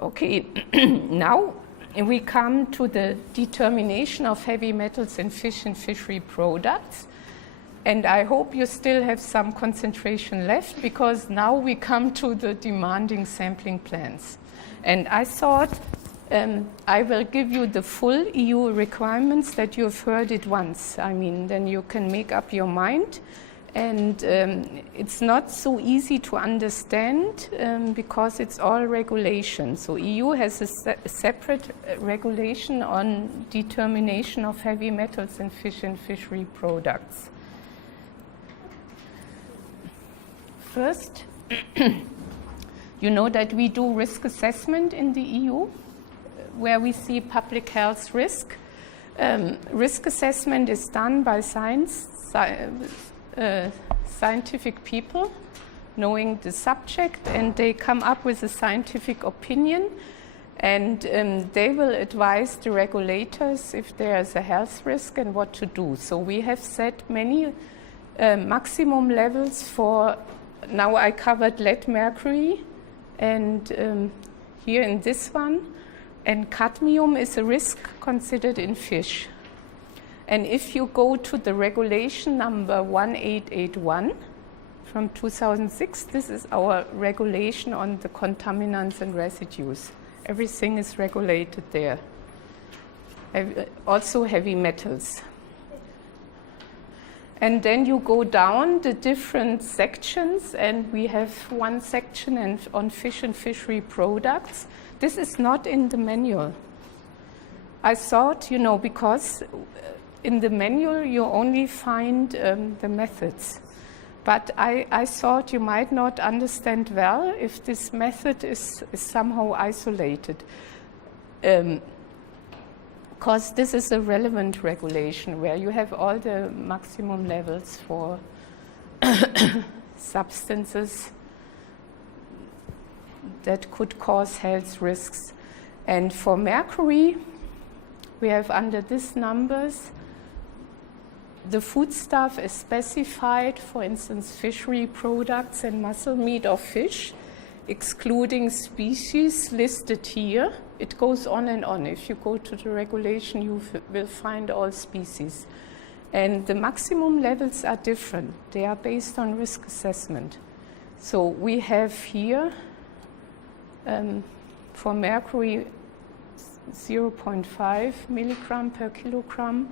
Okay, now we come to the determination of heavy metals in fish and fishery products. And I hope you still have some concentration left, because now we come to the demanding sampling plans. And I thought I will give you the full EU requirements that you have heard it once. I mean, then you can make up your mind. And it's not so easy to understand because it's all regulation. So EU has a separate regulation on determination of heavy metals in fish and fishery products. First, you know that we do risk assessment in the EU, where we see public health risk. Risk assessment is done by scientific people knowing the subject, and they come up with a scientific opinion, and they will advise the regulators if there is a health risk and what to do. So we have set many maximum levels for, now I covered lead, mercury, and here in this one, and cadmium is a risk considered in fish. And if you go to the regulation number 1881 from 2006, this is our regulation on the contaminants and residues. Everything is regulated there. Also heavy metals. And then you go down the different sections, and we have one section on fish and fishery products. This is not in the manual. I thought, you know, because in the manual you only find the methods. But I thought you might not understand well if this method is somehow isolated. Because this is a relevant regulation where you have all the maximum levels for substances that could cause health risks. And for mercury, we have under these numbers, the foodstuff is specified, for instance, fishery products and muscle meat of fish, excluding species listed here. It goes on and on. If you go to the regulation, you will find all species. And the maximum levels are different. They are based on risk assessment. So we have here, for mercury, 0.5 milligram per kilogram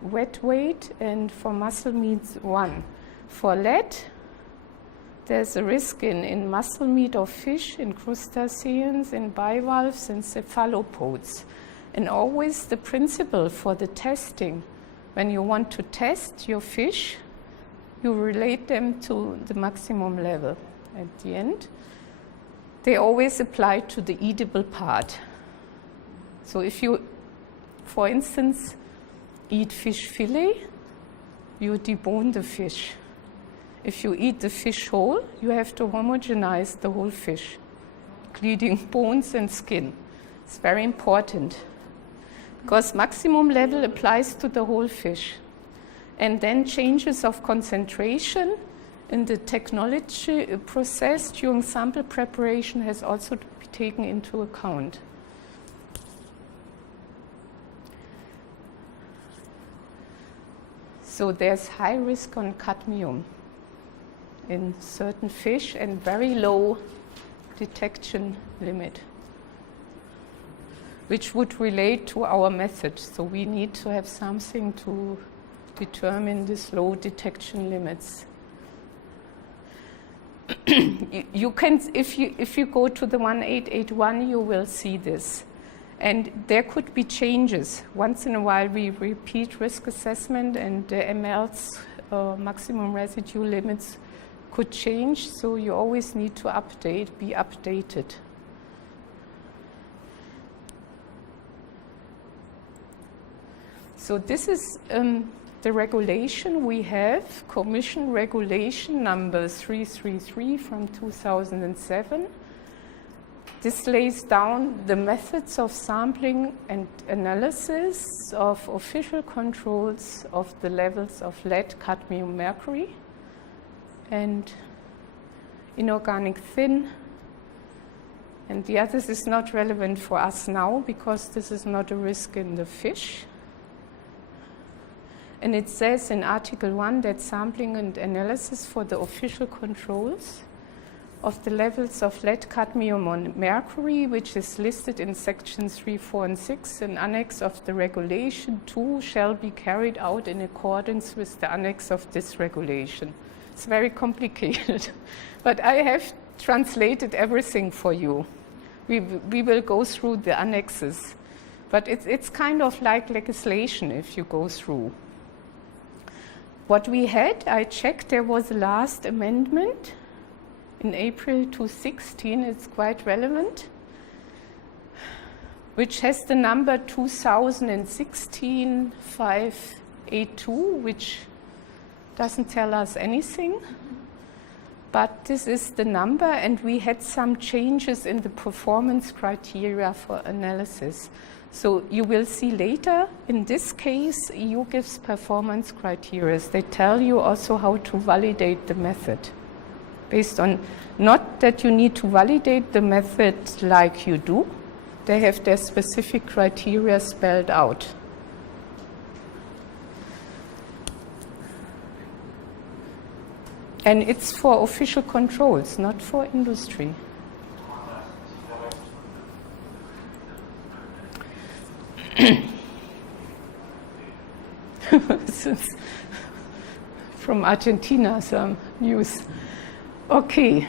wet weight, and for muscle meats 1. For lead, there's a risk in muscle meat of fish, in crustaceans, in bivalves, and cephalopods. And always the principle for the testing, when you want to test your fish, you relate them to the maximum level at the end. They always apply to the eatable part. So if you, for instance, eat fish fillet, you debone the fish. If you eat the fish whole, you have to homogenize the whole fish, including bones and skin. It's very important because maximum level applies to the whole fish. And then changes of concentration in the technology process during sample preparation has also to be taken into account. So there's high risk on cadmium in certain fish and very low detection limit, which would relate to our method. So we need to have something to determine these low detection limits. You can, if you go to the 1881, you will see this. And there could be changes. Once in a while we repeat risk assessment, and the MLs, maximum residue limits, could change, so you always need to be updated. So this is the regulation we have, Commission Regulation number 333 from 2007. This lays down the methods of sampling and analysis of official controls of the levels of lead, cadmium, mercury, and inorganic thin, And the others is not relevant for us now because this is not a risk in the fish. And it says in Article 1 that sampling and analysis for the official controls of the levels of lead, cadmium, and mercury, which is listed in Section 3, 4, and 6 in Annex of the Regulation 2, shall be carried out in accordance with the Annex of this regulation. It's very complicated, but I have translated everything for you. We will go through the annexes, but it's kind of like legislation if you go through. What we had, I checked, there was a last amendment in April 2016, it's quite relevant, which has the number 2016-582, which doesn't tell us anything. But this is the number, and we had some changes in the performance criteria for analysis. So you will see later, in this case, EU gives performance criteria. They tell you also how to validate the method. Based on, not that you need to validate the method like you do, they have their specific criteria spelled out. And it's for official controls, not for industry. This is from Argentina, some news. Okay.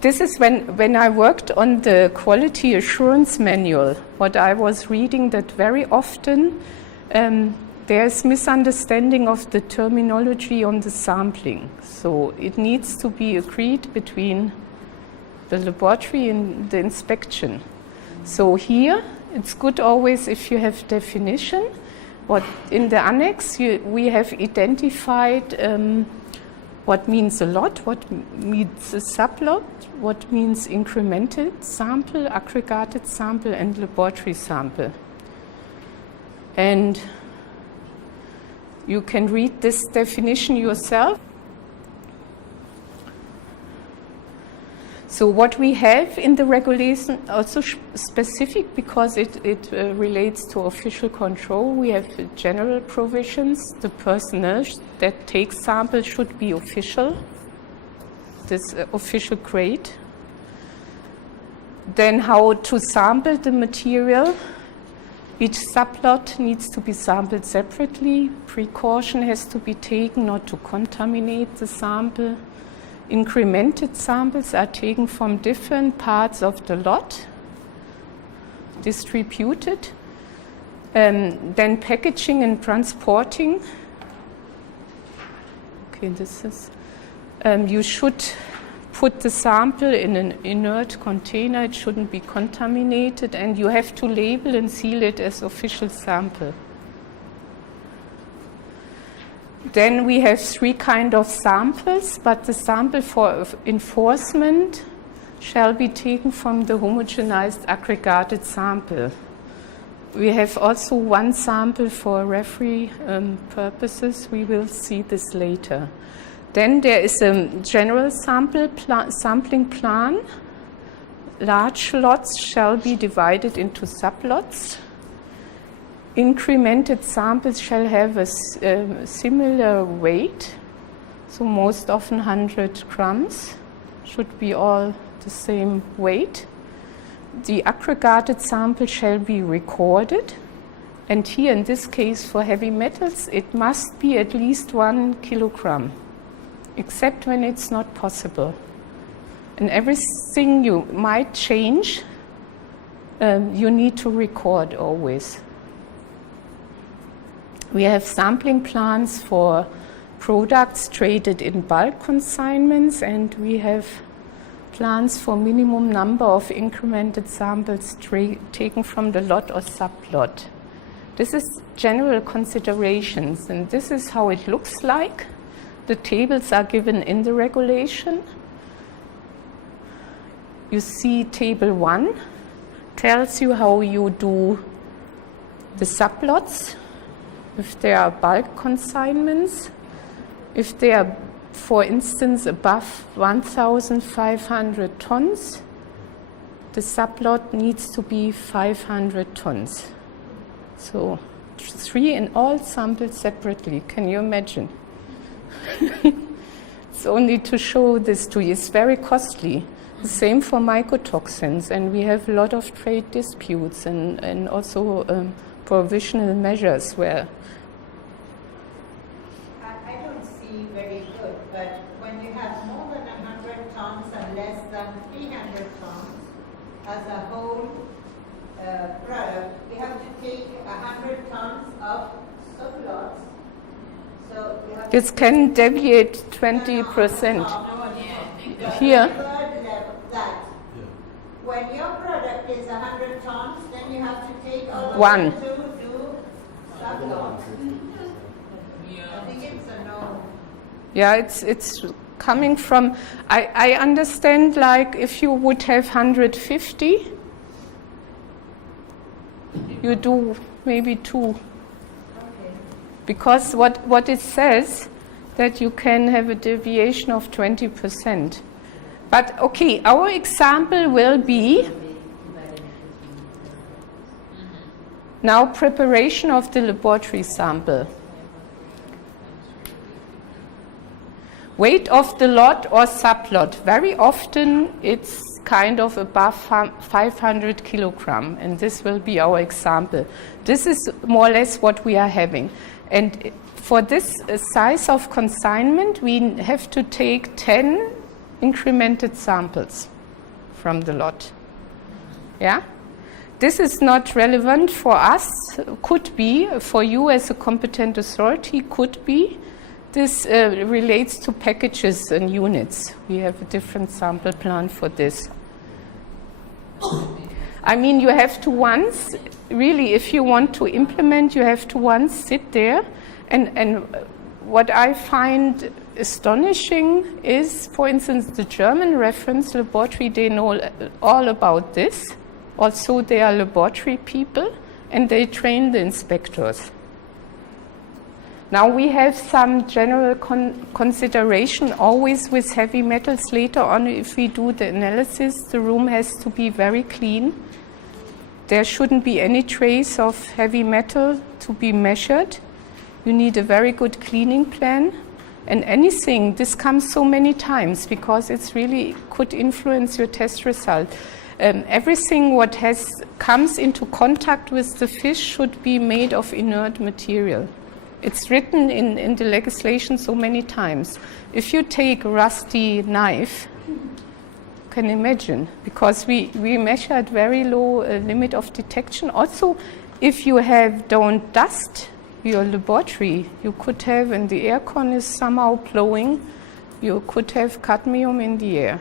This is when I worked on the quality assurance manual, what I was reading that very often there's misunderstanding of the terminology on the sampling. So it needs to be agreed between the laboratory and the inspection. So here, it's good always if you have definition. What in the annex, we have identified what means a lot, what means a sublot, what means incremental sample, aggregated sample, and laboratory sample. And you can read this definition yourself. So what we have in the regulation, also specific because it relates to official control, we have general provisions. The personnel that takes samples should be official, this official grade. Then how to sample the material. Each sublot needs to be sampled separately. Precaution has to be taken not to contaminate the sample. Incremented samples are taken from different parts of the lot, distributed. Then packaging and transporting. Okay, this is, you should put the sample in an inert container. It shouldn't be contaminated, and you have to label and seal it as official sample. Then we have three kinds of samples, but the sample for enforcement shall be taken from the homogenized aggregated sample. We have also one sample for referee purposes. We will see this later. Then there is a general sampling plan. Large lots shall be divided into sublots. Incremented samples shall have a similar weight, so most often 100 grams, should be all the same weight. The aggregated sample shall be recorded, and here in this case for heavy metals it must be at least 1 kilogram, except when it's not possible. And everything you might change, you need to record always. We have sampling plans for products traded in bulk consignments, and we have plans for minimum number of incremented samples taken from the lot or sublot. This is general considerations, and this is how it looks like. The tables are given in the regulation. You see table 1 tells you how you do the sublots. If there are bulk consignments, if they are, for instance, above 1,500 tons, the sublot needs to be 500 tons. So 3 in all samples separately. Can you imagine? It's only to show this to you. It's very costly. The same for mycotoxins, and we have a lot of trade disputes and also provisional measures where. I don't see very good, but when you have more than 100 tons and less than 300 tons as a whole product, we have to take 100 tons of sublots. So we have This can deviate 20%. Here. That. When your product is 100 tons, then you have to take all of One. it to do sublots. I think it's a no. Yeah, it's coming from, I understand, like if you would have 150, you do maybe 2. Okay. Because what it says, that you can have a deviation of 20%. But okay, our example will be now preparation of the laboratory sample. Weight of the lot or sublot. Very often it's kind of above 500 kilogram, and this will be our example. This is more or less what we are having. And for this size of consignment, we have to take 10 incremented samples from the lot. Yeah? This is not relevant for us, could be, for you as a competent authority, could be. This relates to packages and units. We have a different sample plan for this. I mean, you have to once, really, if you want to implement, you have to once sit there. And what I find astonishing is, for instance, the German reference laboratory, they know all about this. Also, they are laboratory people, and they train the inspectors. Now we have some general consideration always with heavy metals. Later on, if we do the analysis, the room has to be very clean. There shouldn't be any trace of heavy metal to be measured. You need a very good cleaning plan. And anything, this comes so many times because it's really could influence your test result. Everything what comes into contact with the fish should be made of inert material. It's written in the legislation so many times. If you take a rusty knife, you can imagine, because we measure at very low limit of detection. Also, if you don't dust your laboratory, you could have, and the aircon is somehow blowing, you could have cadmium in the air.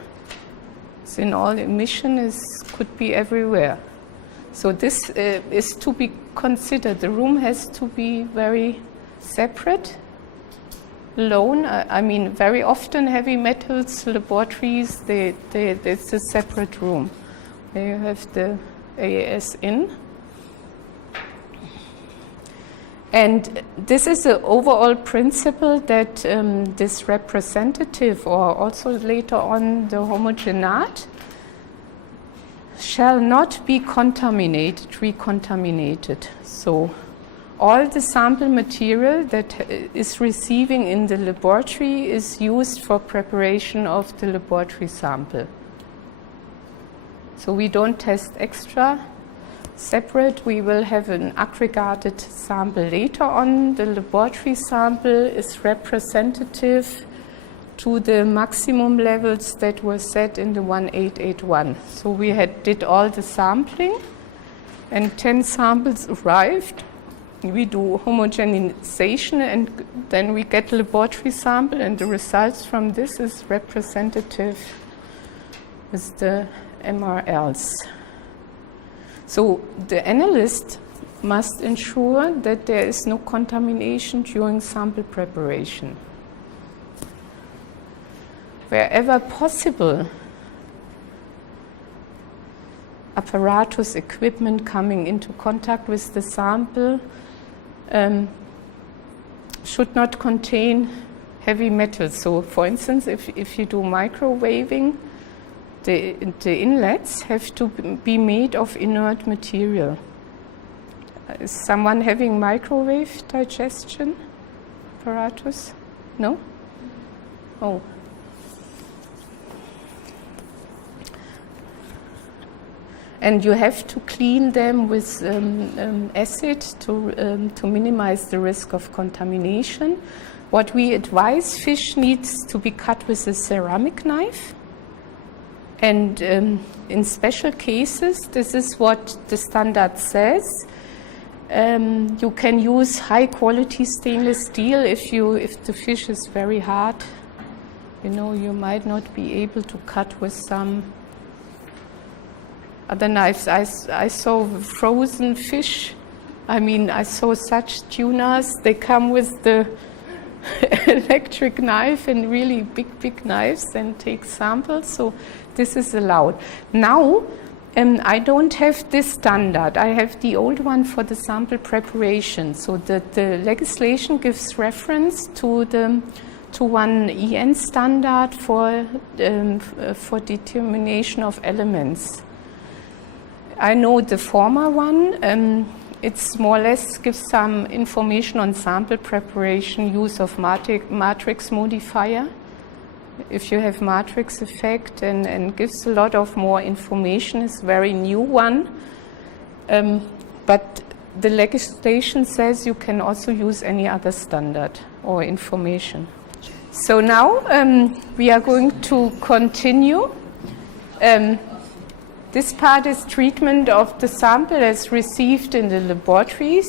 So in all emission could be everywhere. So this is to be considered. The room has to be very separate, alone. I mean, very often heavy metals laboratories, it's a separate room. There you have the AAS in. And this is the overall principle that this representative, or also later on the homogenate, shall not be recontaminated. So all the sample material that is receiving in the laboratory is used for preparation of the laboratory sample. So we don't test extra. Separate, we will have an aggregated sample later on. The laboratory sample is representative to the maximum levels that were set in the 1881. So we did all the sampling, and 10 samples arrived. We do homogenization, and then we get the laboratory sample, and the results from this is representative with the MRLs. So the analyst must ensure that there is no contamination during sample preparation. Wherever possible, apparatus, equipment coming into contact with the sample should not contain heavy metals. So for instance, if you do microwaving, the inlets have to be made of inert material. Is someone having microwave digestion apparatus? No? Oh. And you have to clean them with acid to minimize the risk of contamination. What we advise, fish needs to be cut with a ceramic knife. And in special cases, this is what the standard says. You can use high quality stainless steel if the fish is very hard. You know, you might not be able to cut with some other knives. I saw frozen fish. I mean, I saw such tunas. They come with the electric knife and really big knives and take samples. So this is allowed. Now, I don't have this standard. I have the old one for the sample preparation. So the legislation gives reference to one EN standard for determination of elements. I know the former one. It's more or less gives some information on sample preparation, use of matrix modifier. If you have matrix effect and gives a lot of more information, it's a very new one. But the legislation says you can also use any other standard or information. So now we are going to continue. This part is treatment of the sample as received in the laboratories.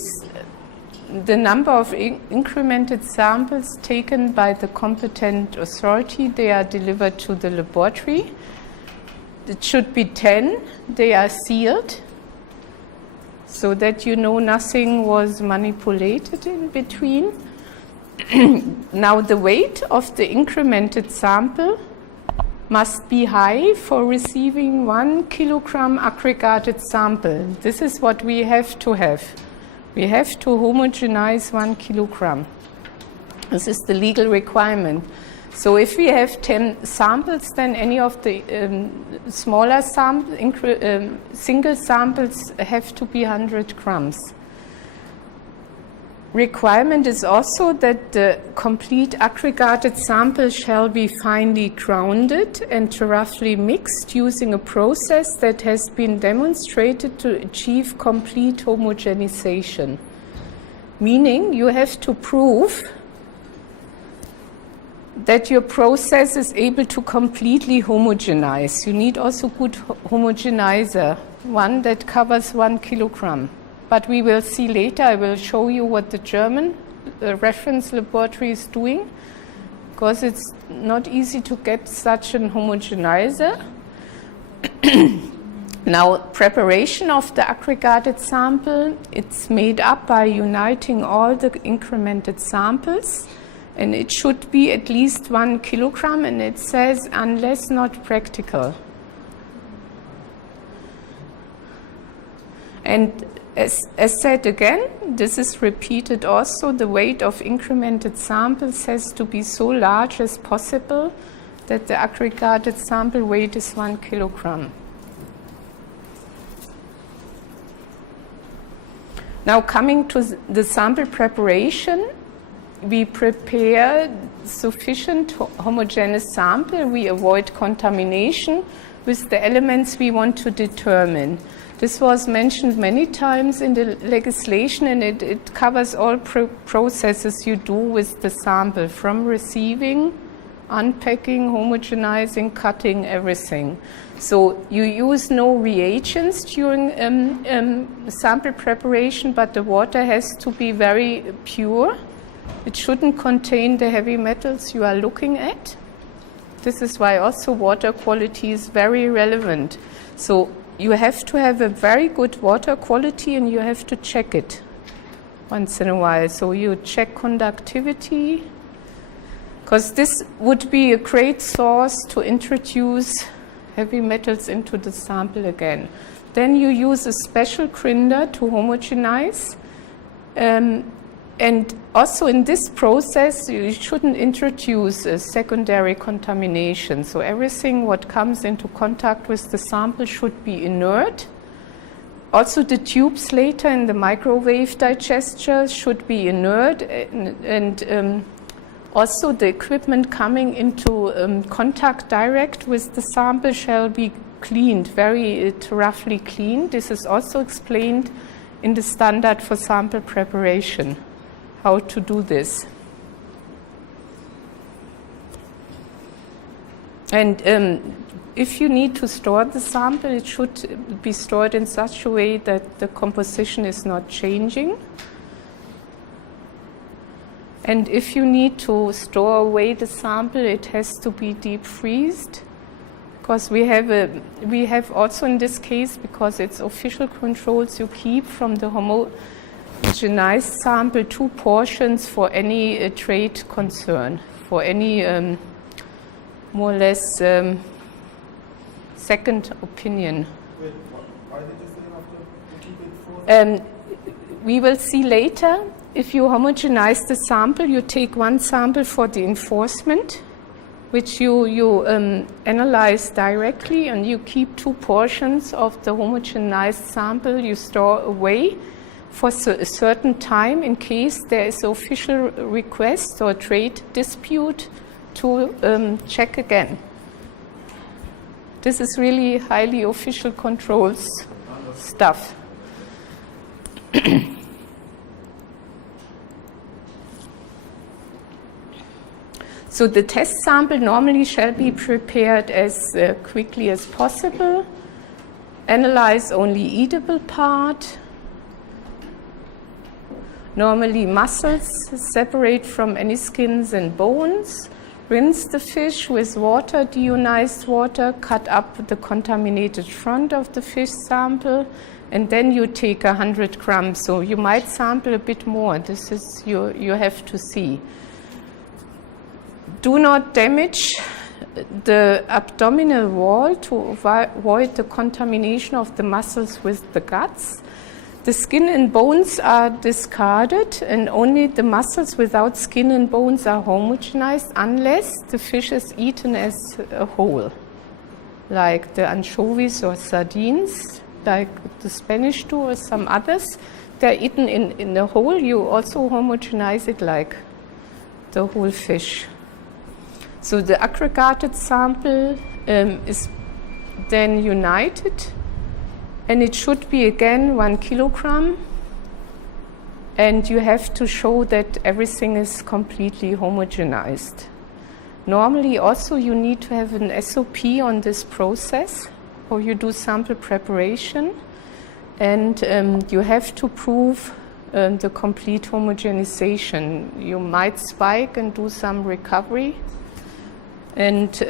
The number of incremented samples taken by the competent authority, they are delivered to the laboratory. It should be 10. They are sealed so that you know nothing was manipulated in between. Now the weight of the incremented sample must be high for receiving 1 kilogram aggregated sample. This is what we have to have. We have to homogenize 1 kilogram. This is the legal requirement. So if we have 10 samples, then any of the smaller single samples have to be 100 grams. Requirement is also that the complete aggregated sample shall be finely grounded and roughly mixed using a process that has been demonstrated to achieve complete homogenization. Meaning you have to prove that your process is able to completely homogenize. You need also good homogenizer, one that covers 1 kilogram. But we will see later. I will show you what the German reference laboratory is doing, because it's not easy to get such an homogenizer. Now, preparation of the aggregated sample, it's made up by uniting all the incremented samples, and it should be at least 1 kilogram, and it says unless not practical. And as said again, this is repeated also, the weight of incremented samples has to be so large as possible that the aggregated sample weight is 1 kilogram. Now coming to the sample preparation, we prepare sufficient homogeneous sample. We avoid contamination with the elements we want to determine. This was mentioned many times in the legislation, and it covers all processes you do with the sample, from receiving, unpacking, homogenizing, cutting, everything. So you use no reagents during sample preparation, but the water has to be very pure. It shouldn't contain the heavy metals you are looking at. This is why also water quality is very relevant. So you have to have a very good water quality, and you have to check it once in a while. So you check conductivity, because this would be a great source to introduce heavy metals into the sample again. Then you use a special grinder to homogenize. And also in this process, you shouldn't introduce a secondary contamination. So everything what comes into contact with the sample should be inert. Also the tubes later in the microwave digester should be inert, and also the equipment coming into contact direct with the sample shall be cleaned, very roughly cleaned. This is also explained in the standard for sample preparation, how to do this. And if you need to store the sample, it should be stored in such a way that the composition is not changing. And if you need to store away the sample, it has to be deep freezed. Because we have also in this case, because it's official controls, you keep from the homogenized sample 2 portions for any trade concern, for any more or less second opinion. Wait, why did you say you have to keep it frozen? We will see later. If you homogenize the sample, you take 1 sample for the enforcement, which you analyze directly, and you keep 2 portions of the homogenized sample you store away for a certain time in case there is an official request or trade dispute to check again. This is really highly official controls stuff. So the test sample normally shall be prepared as quickly as possible. Analyze only eatable part. Normally mussels, separate from any skins and bones. Rinse the fish with water, deionized water, cut up the contaminated front of the fish sample, and then you take 100 grams. So you might sample a bit more. This is you have to see. Do not damage the abdominal wall to avoid the contamination of the mussels with the guts. The skin and bones are discarded, and only the mussels without skin and bones are homogenized unless the fish is eaten as a whole, like the anchovies or sardines, like the Spanish do or some others. They're eaten in the whole. You also homogenize it like the whole fish. So the aggregated sample is then united, and it should be again 1 kilogram, and you have to show that everything is completely homogenized. Normally also you need to have an SOP on this process, or you do sample preparation, and you have to prove the complete homogenization. You might spike and do some recovery. And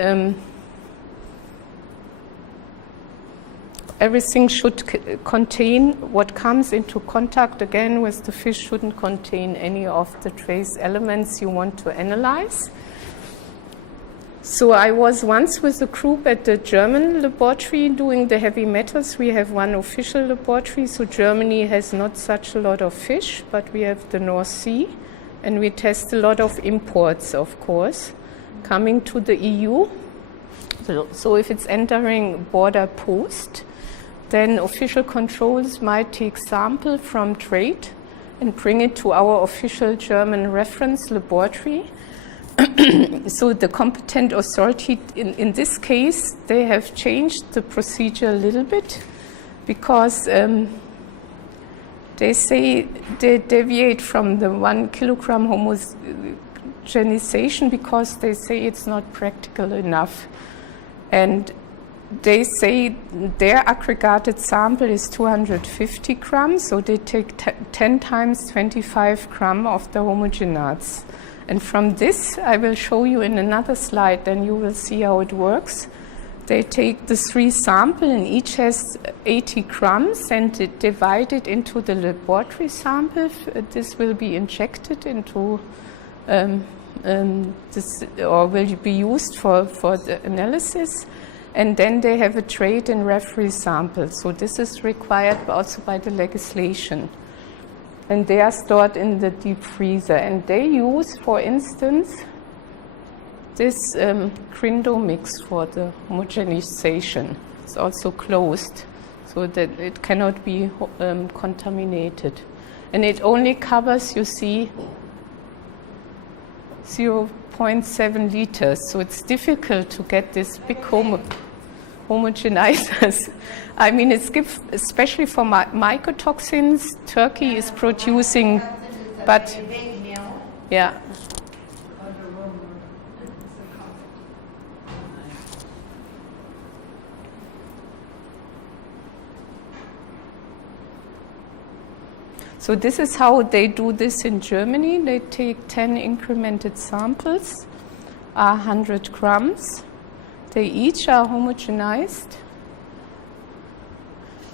everything should contain what comes into contact again with the fish, shouldn't contain any of the trace elements you want to analyze. So I was once with a group at the German laboratory doing the heavy metals. We have 1 official laboratory, so Germany has not such a lot of fish, but we have the North Sea, and we test a lot of imports, of course, coming to the EU. So if it's entering border post, then official controls might take sample from trade and bring it to our official German reference laboratory. So the competent authority, in this case, they have changed the procedure a little bit, because they say they deviate from the 1 kilogram homogenization because they say it's not practical enough. And they say their aggregated sample is 250 grams, so they take 10 times 25 grams of the homogenates. And from this, I will show you in another slide, then you will see how it works. They take the 3 samples, and each has 80 grams, and they divide it into the laboratory sample. This will be injected into this, or will be used for the analysis. And then they have a trade and referee sample. So this is required also by the legislation. and they are stored in the deep freezer. And they use, for instance, this Crindo mix for the homogenization. It's also closed, so that it cannot be contaminated. And it only covers, you see, 0.7 liters. So it's difficult to get this big homogenizers. I mean, it's especially for mycotoxins, Turkey is producing, but yeah. So this is how they do this in Germany. They take 10 incremented samples, 100 grams. They each are homogenized.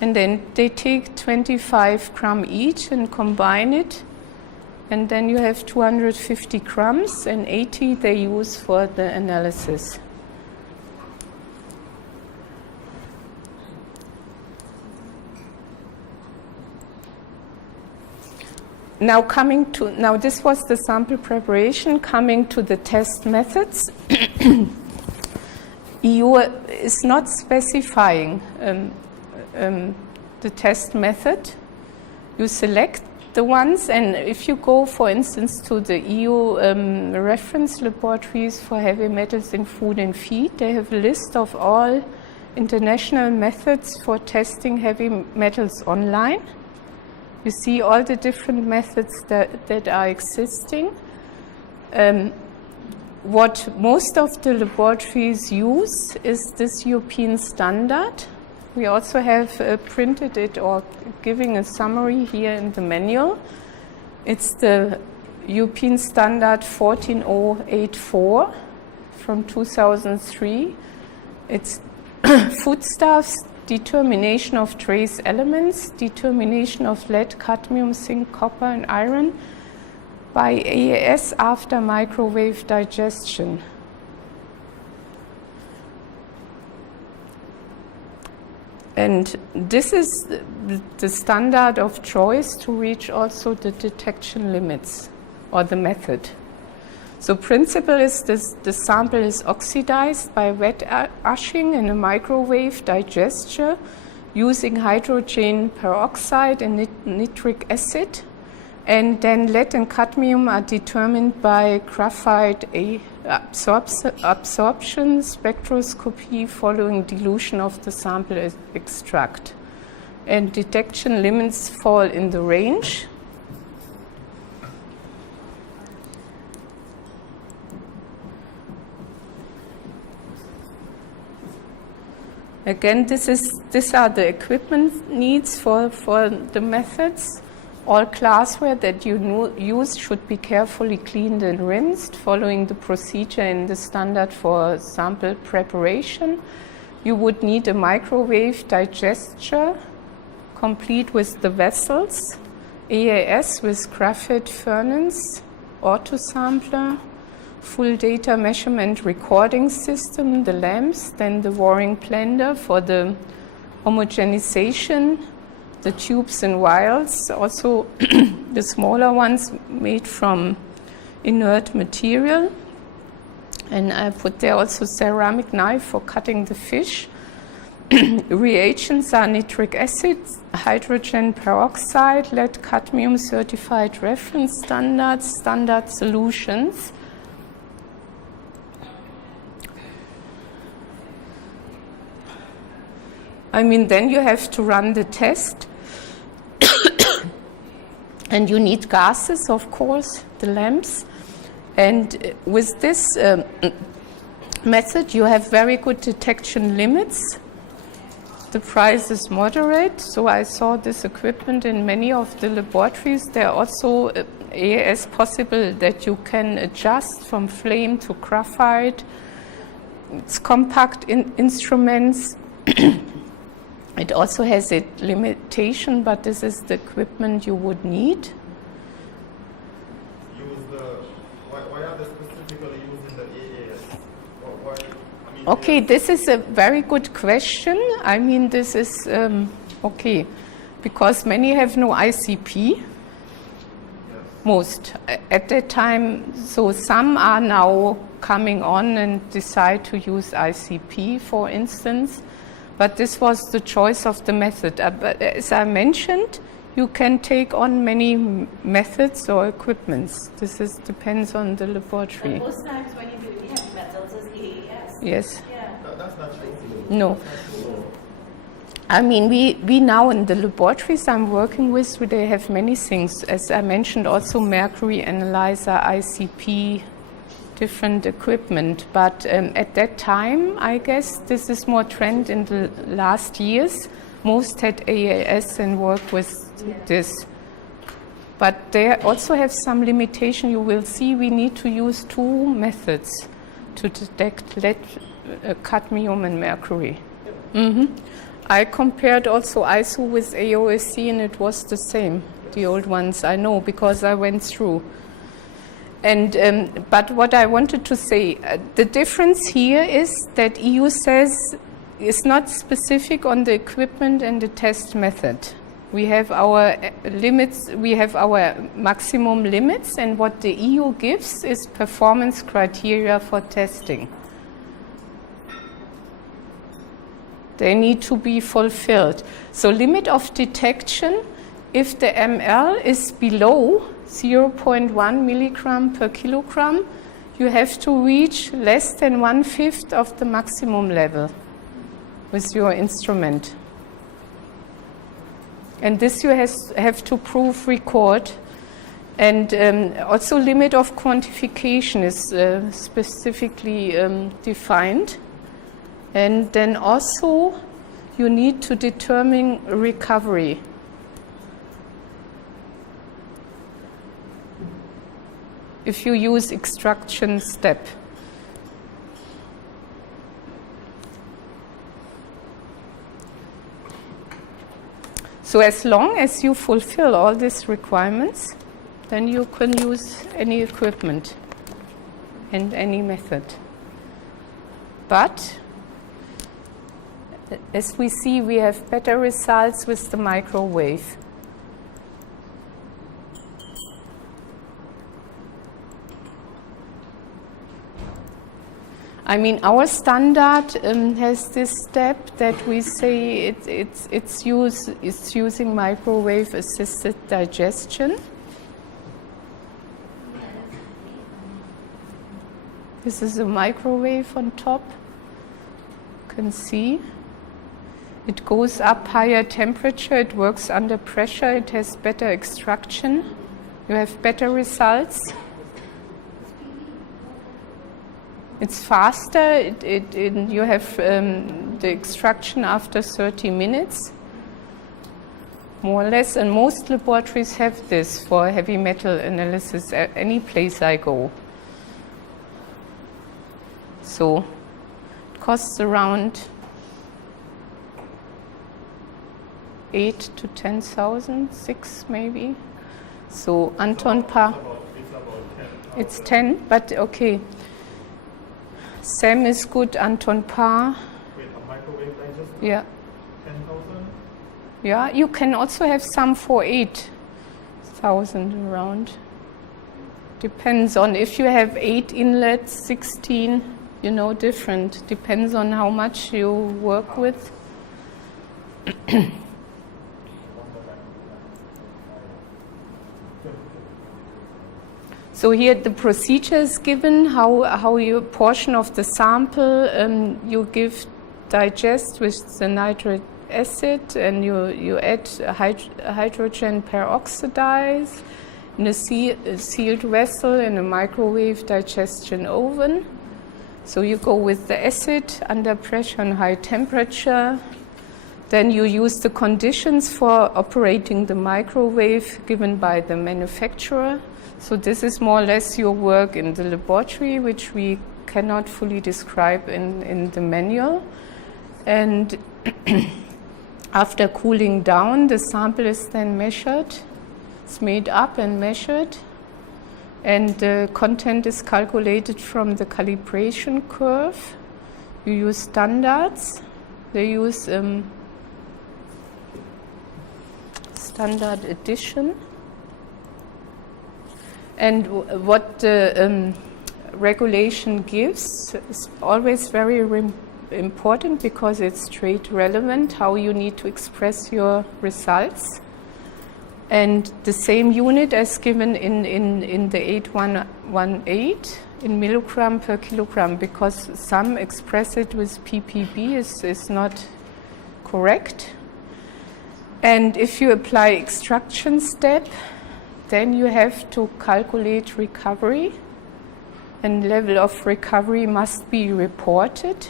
And then they take 25 grams each and combine it. And then you have 250 grams, and 80 they use for the analysis. Now this was the sample preparation. Coming to the test methods, EU is not specifying the test method. You select the ones, and if you go, for instance, to the EU reference laboratories for heavy metals in food and feed, they have a list of all international methods for testing heavy metals online. You see all the different methods that are existing. What most of the laboratories use is this European standard. We also have printed it or giving a summary here in the manual. It's the European standard 14084 from 2003. It's foodstuffs, determination of trace elements, determination of lead, cadmium, zinc, copper, and iron by AAS after microwave digestion. And this is the standard of choice to reach also the detection limits or the method. So principle is this: the sample is oxidized by wet ashing in a microwave digester using hydrogen peroxide and nitric acid, and then lead and cadmium are determined by graphite absorption spectroscopy following dilution of the sample extract. And detection limits fall in the range. Again, these are the equipment needs for the methods. All glassware that you use should be carefully cleaned and rinsed, following the procedure in the standard for sample preparation. You would need a microwave digester, complete with the vessels, AAS with graphite furnace, autosampler, full data measurement recording system, the lamps, then the Waring blender for the homogenization, the tubes and vials, also the smaller ones made from inert material. And I put there also ceramic knife for cutting the fish. Reagents are nitric acid, hydrogen peroxide, lead, cadmium, certified reference standards, standard solutions. I mean, then you have to run the test. And you need gases, of course, the lamps. And with this method, you have very good detection limits. The price is moderate, so I saw this equipment in many of the laboratories. There are also AAS possible that you can adjust from flame to graphite. It's compact instruments. It also has a limitation, but this is the equipment you would need. Why are they specifically using the AAS? Okay, this is a very good question. I mean, this is okay, because many have no ICP. most. At that time, so some are now coming on and decide to use ICP, for instance, but this was the choice of the method. But as I mentioned, you can take on many methods or equipments. This depends on the laboratory. And most times when you do the heavy metals, it's EAS. Yes. Yeah. That's not true. No. I mean, we now in the laboratories I'm working with, they have many things. As I mentioned, also mercury analyzer, ICP, different equipment. But at that time, I guess this is more trend in the last years. Most had AAS and work with this. But they also have some limitation. You will see we need to use two methods to detect lead, cadmium and mercury. I compared also ISO with AOSC and it was the same, the old ones I know because I went through. And but what I wanted to say, the difference here is that EU says it's not specific on the equipment and the test method. We have our limits, we have our maximum limits, and what the EU gives is performance criteria for testing. They need to be fulfilled. So limit of detection, if the ML is below 0.1 milligram per kilogram, you have to reach less than 1/5 of the maximum level with your instrument. And this you have to prove record. And also limit of quantification is specifically defined. And then also you need to determine recovery. If you use extraction step. So as long as you fulfill all these requirements, then you can use any equipment and any method. But as we see, we have better results with the microwave. I mean, our standard has this step that we say it's using microwave-assisted digestion. This is a microwave on top. You can see. It goes up higher temperature, it works under pressure, it has better extraction. You have better results. It's faster, you have the extraction after 30 minutes, more or less, and most laboratories have this for heavy metal analysis at any place I go. So it costs around 8 to 10,000, 6 maybe. So Anton Par, it's 10, but okay. Sam is good, Anton Par. Wait, a microwave digester? Yeah. 10,000? Yeah, you can also have some for 8,000 around. Depends on if you have 8 inlets, 16, you know, different. Depends on how much you work with. So here the procedure is given, how you portion of the sample you give digest with the nitric acid, and you add hydrogen peroxidase in a sealed vessel in a microwave digestion oven. So you go with the acid under pressure and high temperature. Then you use the conditions for operating the microwave given by the manufacturer. So this is more or less your work in the laboratory, which we cannot fully describe in the manual. And after cooling down, the sample is then measured. It's made up and measured. And the content is calculated from the calibration curve. You use standards. They use standard addition. And what the regulation gives is always very important because it's trade relevant, how you need to express your results. And the same unit as given in the 8118 in milligram per kilogram, because some express it with ppb is not correct. And if you apply extraction step, then you have to calculate recovery, and level of recovery must be reported.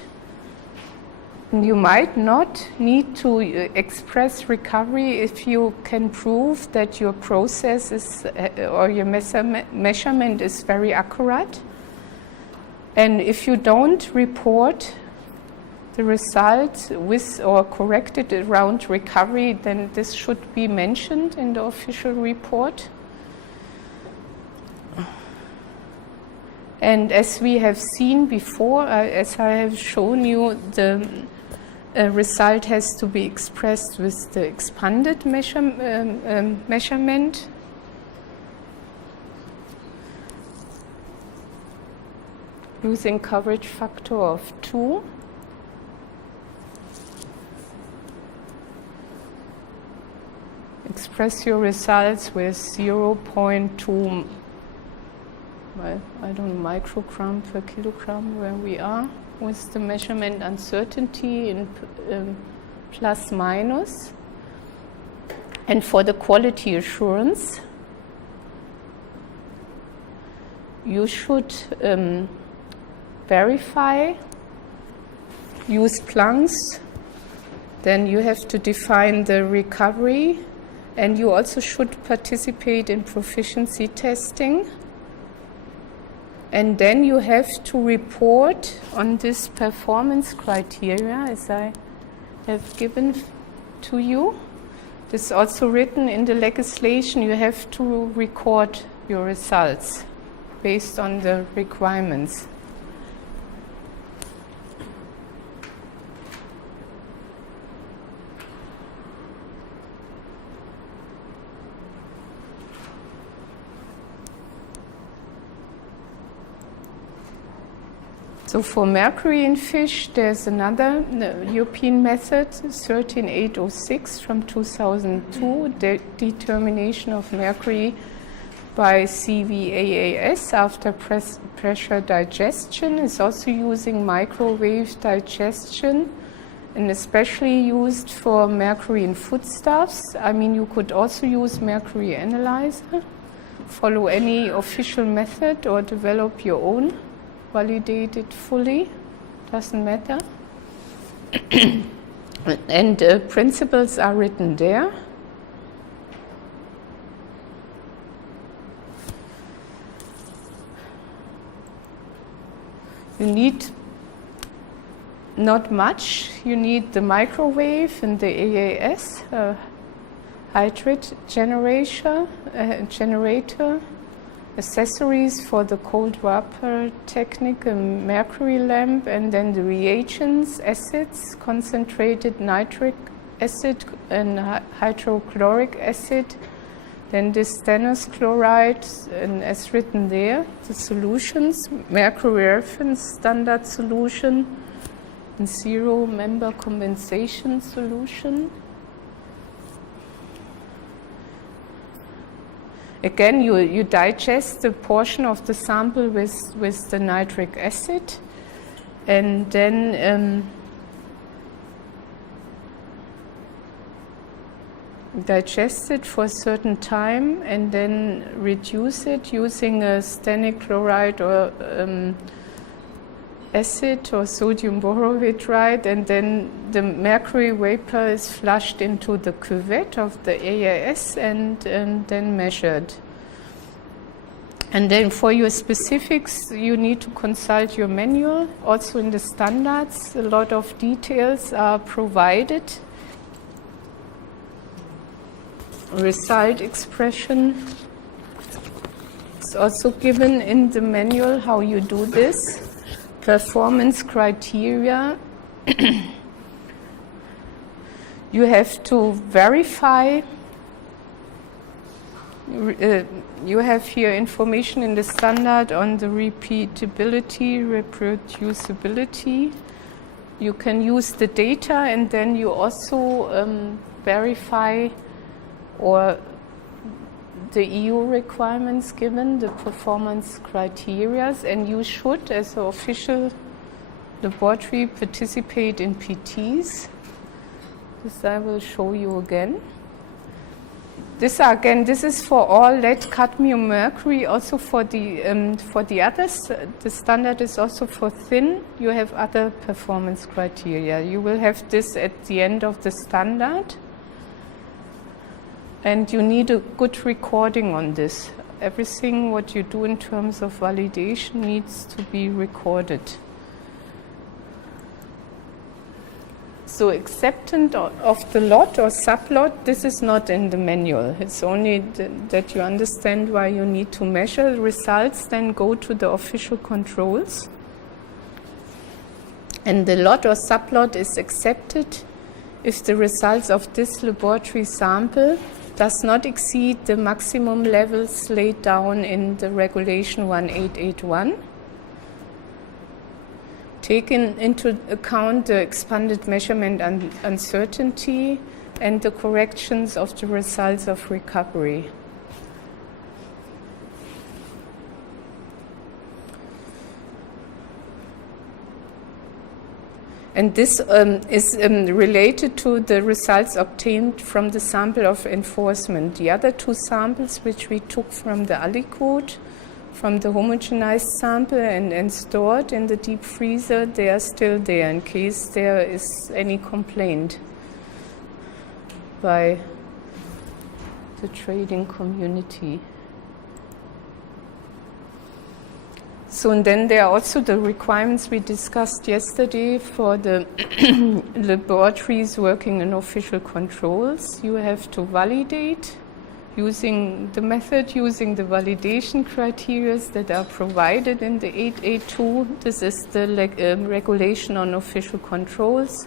And you might not need to express recovery if you can prove that your process is, or your measurement is very accurate. And if you don't report the result with or corrected around recovery, then this should be mentioned in the official report. And as we have seen before, as I have shown you, the result has to be expressed with the expanded measurement. Using coverage factor of 2. Express your results with 0.2, well, I don't know, microgram per kilogram where we are, with the measurement uncertainty in plus minus. And for the quality assurance, you should verify, use plunks, then you have to define the recovery, and you also should participate in proficiency testing. And then you have to report on this performance criteria, as I have given to you. This is also written in the legislation. You have to record your results based on the requirements. So for mercury in fish, there's another European method, 13806 from 2002, determination of mercury by CVAAS after pressure digestion. Is also using microwave digestion, and especially used for mercury in foodstuffs. I mean, you could also use mercury analyzer, follow any official method, or develop your own. Validate it fully, doesn't matter. And principles are written there. You need not much. You need the microwave and the AAS, hydrate generator, accessories for the cold vapor technique, a mercury lamp, and then the reagents, acids, concentrated nitric acid and hydrochloric acid, then the stannous chloride, and as written there, the solutions, mercury reference standard solution, and zero member compensation solution. Again, you digest the portion of the sample with the nitric acid, and then digest it for a certain time, and then reduce it using a stannic chloride or acid or sodium borohydride, and then the mercury vapor is flushed into the cuvette of the AAS and then measured. And then for your specifics, you need to consult your manual. Also in the standards, a lot of details are provided. Result expression is also given in the manual how you do this. Performance criteria. You have to verify You have here information in the standard on the repeatability, reproducibility. You can use the data, and then you also verify or the EU requirements given, the performance criteria, and you should, as an official laboratory, participate in PTs. This I will show you again. This is for all lead, cadmium, mercury. Also for the others, the standard is also for thin. You have other performance criteria. You will have this at the end of the standard, and you need a good recording on this. Everything what you do in terms of validation needs to be recorded. So acceptance of the lot or sublot, this is not in the manual. It's only that you understand why you need to measure the results, then go to the official controls. And the lot or sublot is accepted if the results of this laboratory sample does not exceed the maximum levels laid down in the regulation 1881. Taking into account the expanded measurement and uncertainty and the corrections of the results of recovery. And this is related to the results obtained from the sample of enforcement. The other two samples which we took from the aliquot, from the homogenized sample and stored in the deep freezer, they are still there in case there is any complaint by the trading community. So, and then there are also the requirements we discussed yesterday for the laboratories working in official controls. You have to validate using the method, using the validation criteria that are provided in the 882. This is the regulation on official controls.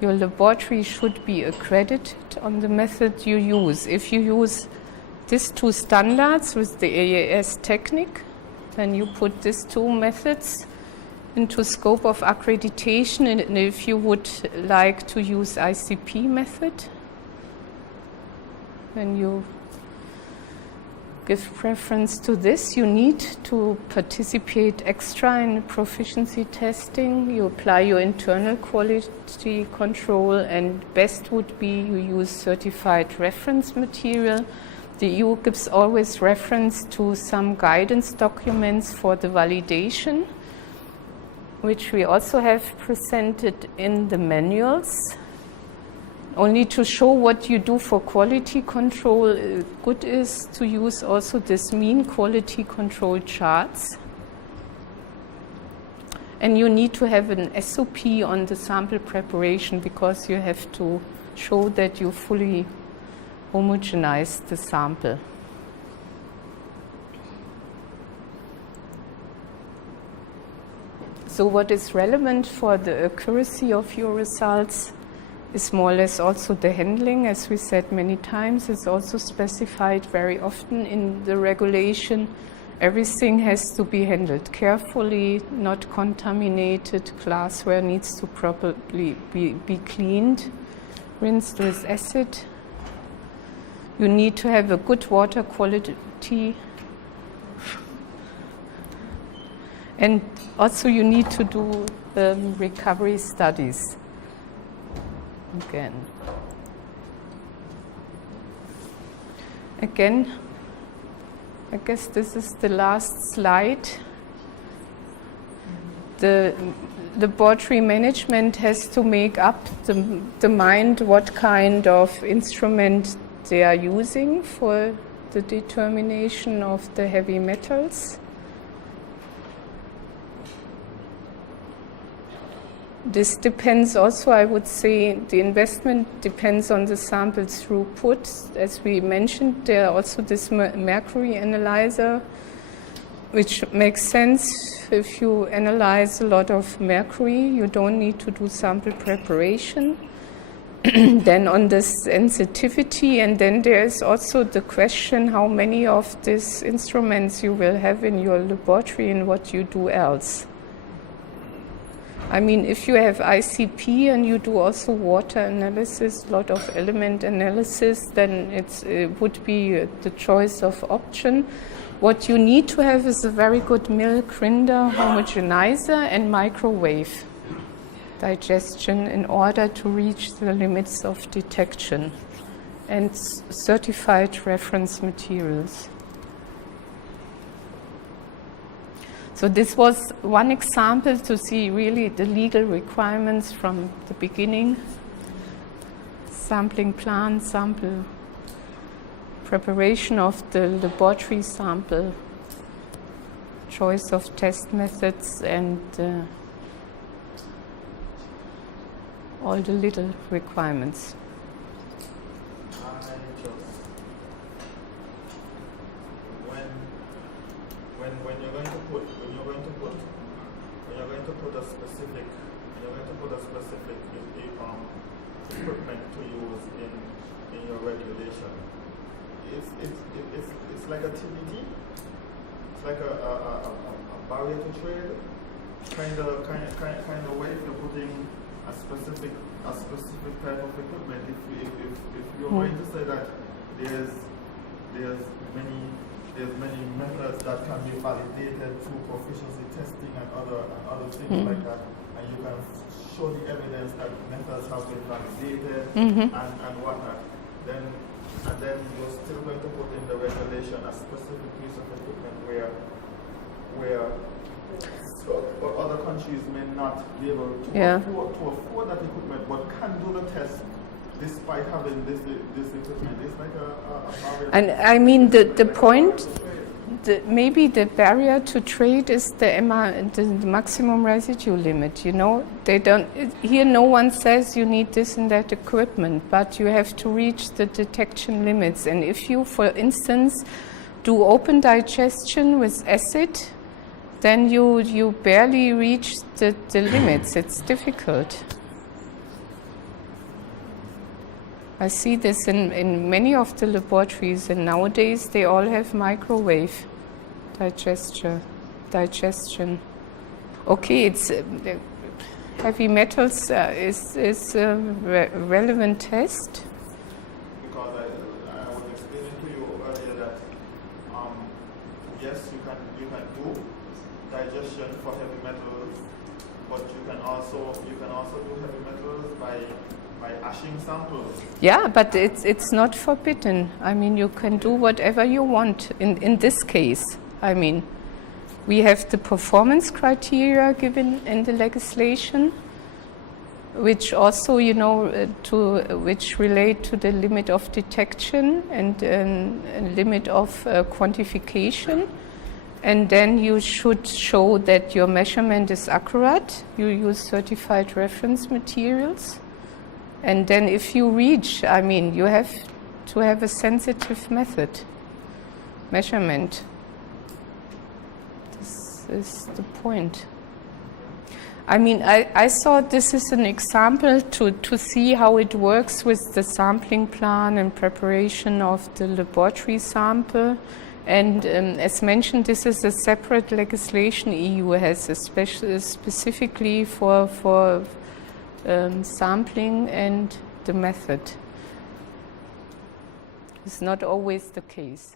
Your laboratory should be accredited on the method you use. If you use these two standards with the AAS technique, then you put these two methods into scope of accreditation. And if you would like to use ICP method, then you give preference to this. You need to participate extra in proficiency testing. You apply your internal quality control, and best would be you use certified reference material. The EU gives always reference to some guidance documents for the validation, which we also have presented in the manuals. Only to show what you do for quality control, good is to use also this mean quality control charts. And you need to have an SOP on the sample preparation, because you have to show that you fully homogenize the sample. So what is relevant for the accuracy of your results is more or less also the handling. As we said many times, it's also specified very often in the regulation. Everything has to be handled carefully, not contaminated. Glassware needs to properly be cleaned, rinsed with acid. You need to have a good water quality. And also you need to do recovery studies. Again, I guess this is the last slide. The laboratory management has to make up the mind what kind of instrument they are using for the determination of the heavy metals. This depends also, I would say, the investment depends on the sample throughput. As we mentioned, there are also this mercury analyzer, which makes sense. If you analyze a lot of mercury, you don't need to do sample preparation. then on the sensitivity, and then there is also the question how many of these instruments you will have in your laboratory and what you do else. I mean, if you have ICP and you do also water analysis, a lot of element analysis, then it would be the choice of option. What you need to have is a very good milk rinder homogenizer and microwave digestion in order to reach the limits of detection, and certified reference materials. So this was one example to see really the legal requirements from the beginning. Sampling plan, sample preparation of the laboratory sample, choice of test methods, and all the little requirements. When you're going to put a specific equipment to use in your regulation, it's like a TBT. It's like a barrier to trade kind of way. If you're putting a specific type of equipment, if you're going to say that there's many methods that can be validated through proficiency testing and other things like that, and you can show the evidence that methods have been validated and whatnot, then you're still going to put in the regulation a specific piece of equipment where other countries may not be able to afford that equipment, but can do the test despite having this equipment. It's like a and I mean the point, maybe the barrier to trade is the maximum residue limit. You know, they don't. Here, no one says you need this and that equipment, but you have to reach the detection limits. And if you, for instance, do open digestion with acid, then you barely reach the limits. It's difficult. I see this in many of the laboratories, and nowadays they all have microwave digestion. Okay, it's heavy metals is a relevant test. Because I was explaining to you earlier that yes, you can do digestion for heavy metals, but you can also do heavy metals by ashing samples. Yeah, but it's not forbidden. I mean, you can do whatever you want in this case. I mean, we have the performance criteria given in the legislation, which also, you know, which relate to the limit of detection and a limit of quantification. And then you should show that your measurement is accurate. You use certified reference materials. And then if you reach, I mean, you have to have a sensitive method, measurement. This is the point. I mean, I thought this is an example to see how it works with the sampling plan and preparation of the laboratory sample. And as mentioned, this is a separate legislation EU has, specifically for sampling and the method. It's not always the case.